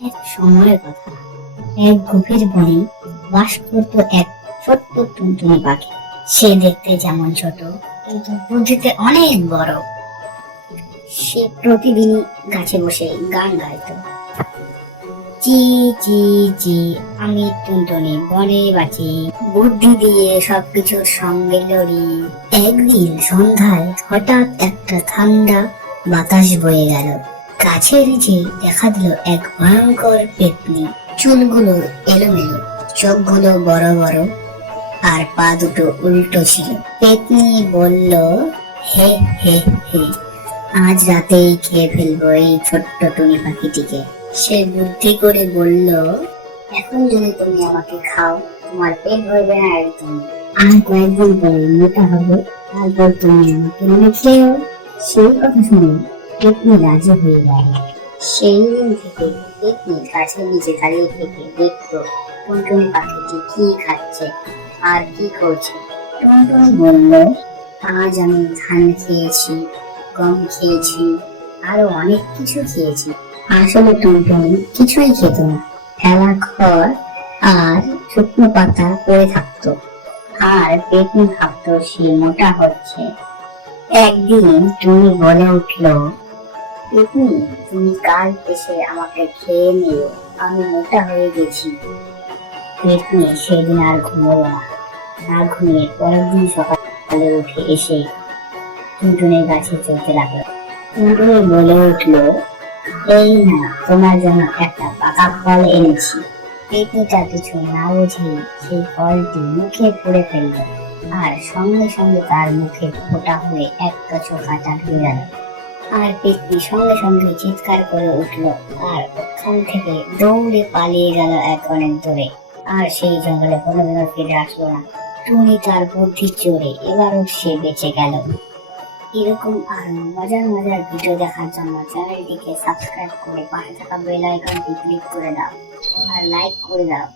এক সময়ের কথা। এক গভীর বনে বাস করত এক ছোট্ট টুনটুনি পাখি। সে দেখতে যেমন ছোট, কিন্তু বুদ্ধিতে অনেক বড়। সে গাছে বসে গান গাইতো। চি চি চি, আমি টুনটুনি বনে বাঁচি। বুদ্ধি দিয়ে সবকিছুর সঙ্গে লড়ি। একদিন সন্ধ্যায় হঠাৎ একটা ঠান্ডা বাতাস বয়ে গেল। গাছের নিচে দেখা দিল এক ভয়ঙ্কর পেতনি। চুলগুলো এলোমেলো, চোখগুলো বড় বড়, আর পা দুটো উল্টো ছিল। পেতনি বলল, হে হে হে, আজ রাতেই খেয়ে ফেলব এই ছোট্ট টুনি পাখিটিকে। সে বুদ্ধি করে বলল, এখন যদি তুমি আমাকে খাও, তোমার পেট ভরবে না একদম। আর কয়েকদিন পরে মোটা হবে, তারপর তুমি আমাকে মনে খেয়েও সেই কথা শুনে পেতনি রাজি হয়ে যায় সেই দিন থেকে পেতনি গাছের নিচে দাঁড়িয়ে থেকে দেখতো টুনটুনি পাখিটি কি খাচ্ছে আর কি করছে। টুনটুনি বলল, আজ আমি ধান খেয়েছি, গম খেয়েছি, আরও অনেক কিছু খেয়েছি। আসলে টুনটুনি কিছুই খেত না। ফেলা খড় আর শুকনো পাতা পড়ে থাকতো। আর পেতনি ভাবতো সে মোটা হচ্ছে। একদিন টুনি বলে উঠল পেতনি তুমি কাল এসে আমাকে খেয়ে নিও। আমি মোটা হয়ে গেছি। পেতনি সেদিন আর না। না ঘুমিয়ে পরের দিন সকালে উঠে এসে টুনটুনের গাছে চলতে লাগল। টুনটুনি বলে উঠল, এই না, তোমার জন্য একটা পাকা ফল এনেছি। পেতনিটা কিছু না বুঝে সেই ফলটি মুখে পুড়ে ফেলল। আর সঙ্গে সঙ্গে তার মুখে ফোটা হয়ে একটা চোখা চাপিয়ে গেল। আর পেতনি সঙ্গে সঙ্গে চিৎকার করে উঠল, আর ওখান থেকে দৌড়ে পালিয়ে গেল এক অনেক দূরে আর সেই জঙ্গলে কোনোদিনও ফিরে আসলো না। টুনি তার বুদ্ধি চড়ে এবারও সে বেঁচে গেল। এরকম আর মজার মজার ভিডিও দেখার জন্য চ্যানেলটিকে সাবস্ক্রাইব করে পাশে থাকা বেল আইকনটি ক্লিক করে দাও, আর লাইক করে দাও।